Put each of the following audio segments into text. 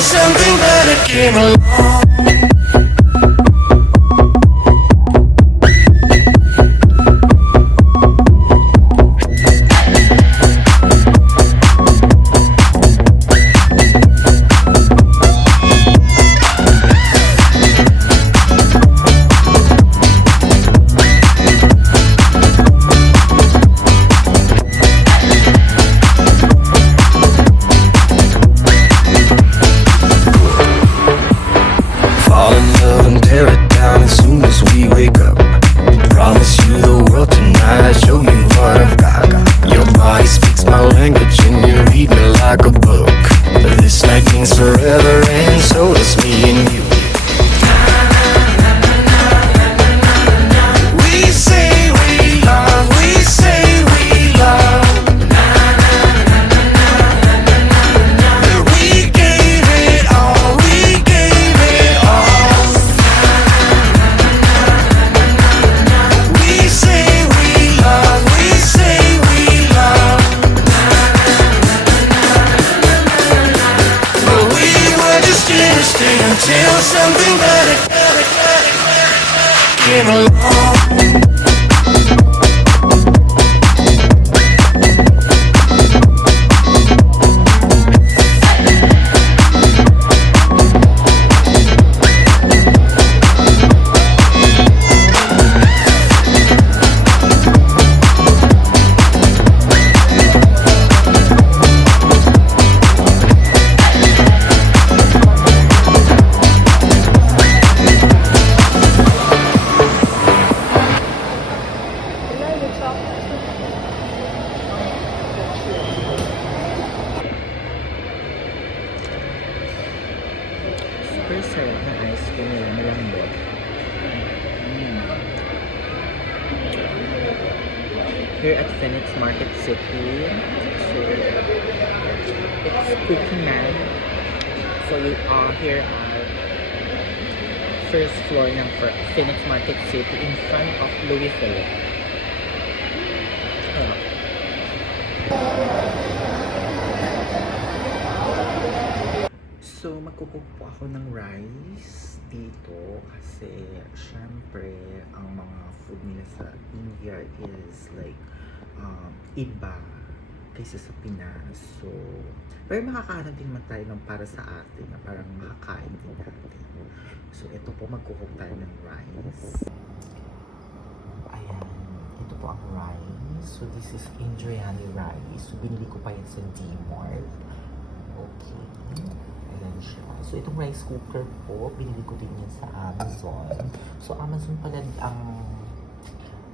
something better came along. Forever, and so does me and you. We say we love, we say we love. We gave it all, we gave it all. We say we love, we say we love. But we were just innocent until something better came along. Super sarap na ice cream nila, malambot. Here at Phoenix Market City, so it's cooking man. So we are here at first floor ng Phoenix Market City in front of Louis Philippe. So, magkukup po ako ng rice dito kasi syempre ang mga food nila sa India is like iba kaysa sa Pinas. So, pero makakahanap din naman tayo ng para sa atin na parang makakain din natin. So, ito po magkukup tayo ng rice. Ayan, ito po ang rice. So, this is Indrayani rice. So, binili ko pa yan sa D-Mart. Okay. Ayan siya. So, itong rice cooker po, binili ko din yan sa Amazon. So, Amazon pala ang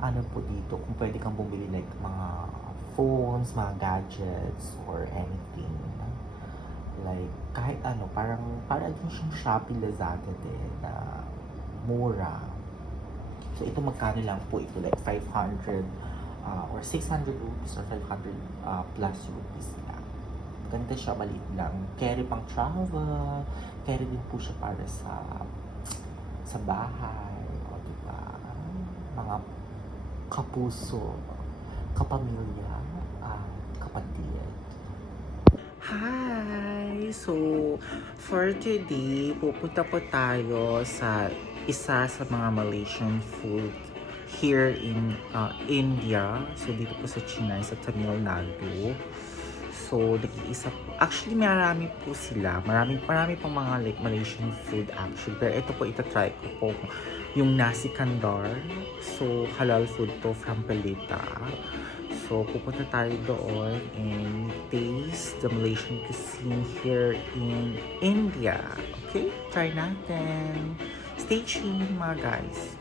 ano po dito, kung pwede kang bumili like mga phones, mga gadgets, or anything. Like, kahit ano, parang din siyang Shopee, Lazada din na mura. So, ito magkano lang po ito, like 500 or 600 rupees or 500 plus rupees lang. Ganda siya, maliit lang. Carry pang travel. Carry din po siya para sa bahay. O diba? Mga kapuso, kapamilya, kapatid. Hi! So, for today, pupunta po tayo sa isa sa mga Malaysian food here in India. So, dito po sa Chennai, sa Tamil Nadu. So, nag-iisa po. Actually, marami po sila. Marami pang mga like Malaysian food actually. Pero ito po, itatry ko po yung nasi kandar. So, halal food to from Pelita. So, pupunta tayo doon and taste the Malaysian cuisine here in India. Okay? Try natin. Stay tuned mga guys.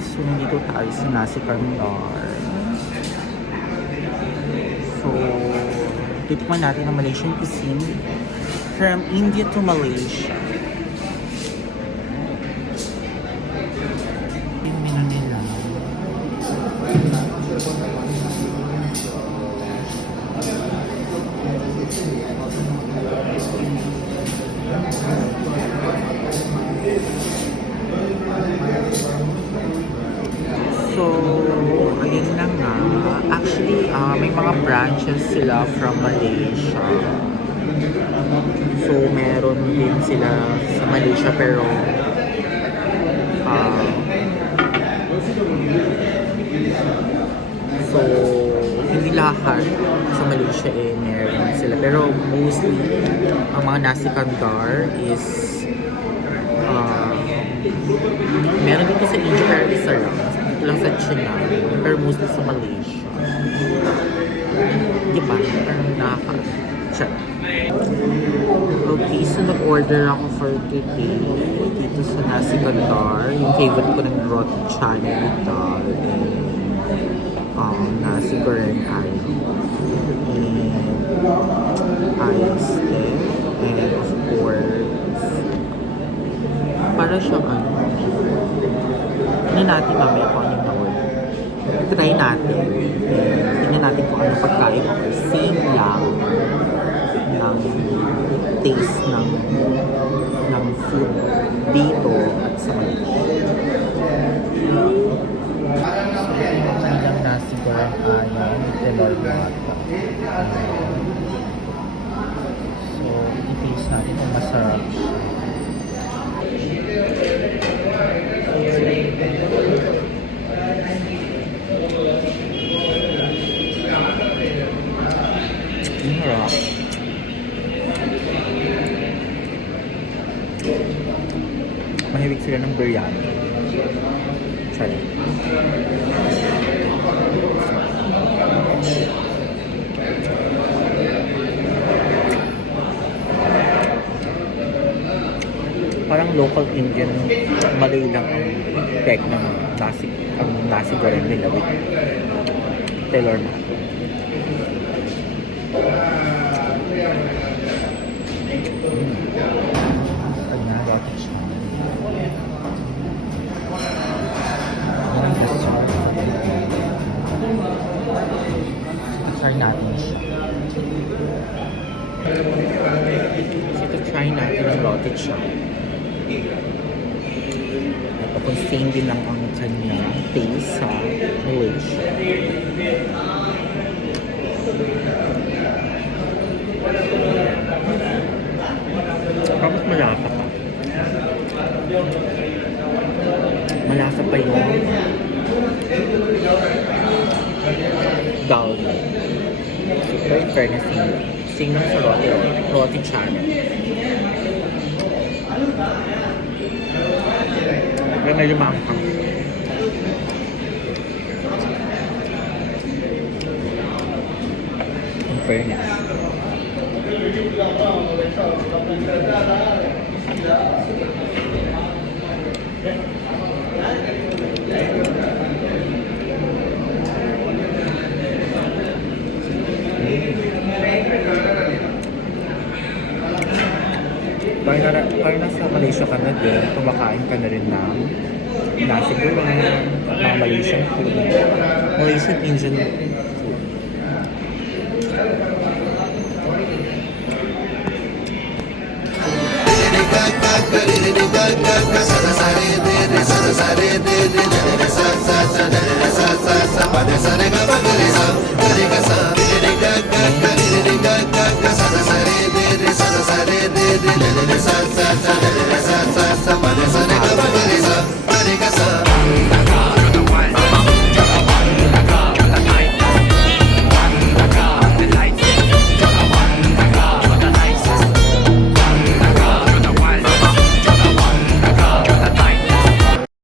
So, nandito tayo sa nasi kandar. So, titikman natin ang Malaysian cuisine from India to Malaysia. Yung menu nila. may mga branches sila from Malaysia. So, meron din sila sa Malaysia pero so, hindi lahat sa Malaysia meron sila. Pero mostly, ang mga nasi kandar is meron dito sa India pero isa lang. Dito lang sa China. Pero mostly sa Malaysia. Di ba? Parang nakaka-check. Okay, so nag-order ako for today dito sa nasi kandar. Yung favorite ko ng roti chani dal and nasi goreng ayam and ice tea and of course para siyang tingnan natin mamaya kung anong na-order. Try natin. Tingnan natin kung anong pagkain ako. Same lang ng taste ng food dito at sa Malaysia. Ilang nasi goreng ayam, telur mata. So, i-taste natin kung masarap siya. Harap. Mahilig sila ng biryani. Sorry. Parang local Indian Malay lang ang peg ng nasi goreng nila with telur mata. Ayan, roti siya. Ayan, dessert. Try natin siya. Ito try natin ang roti siya. Ito kung same din lang ang kanya taste sa Malaysia. Tapos malasa pa. Malasa pa yung dal. Pero in fairness, sing lang sa roti chana. Pero medyo maanghang. In fairness. Parang nasa Malaysia ka na din, kumakain ka na rin ng nasi goreng, mga Malaysian food, Malaysian Indian food.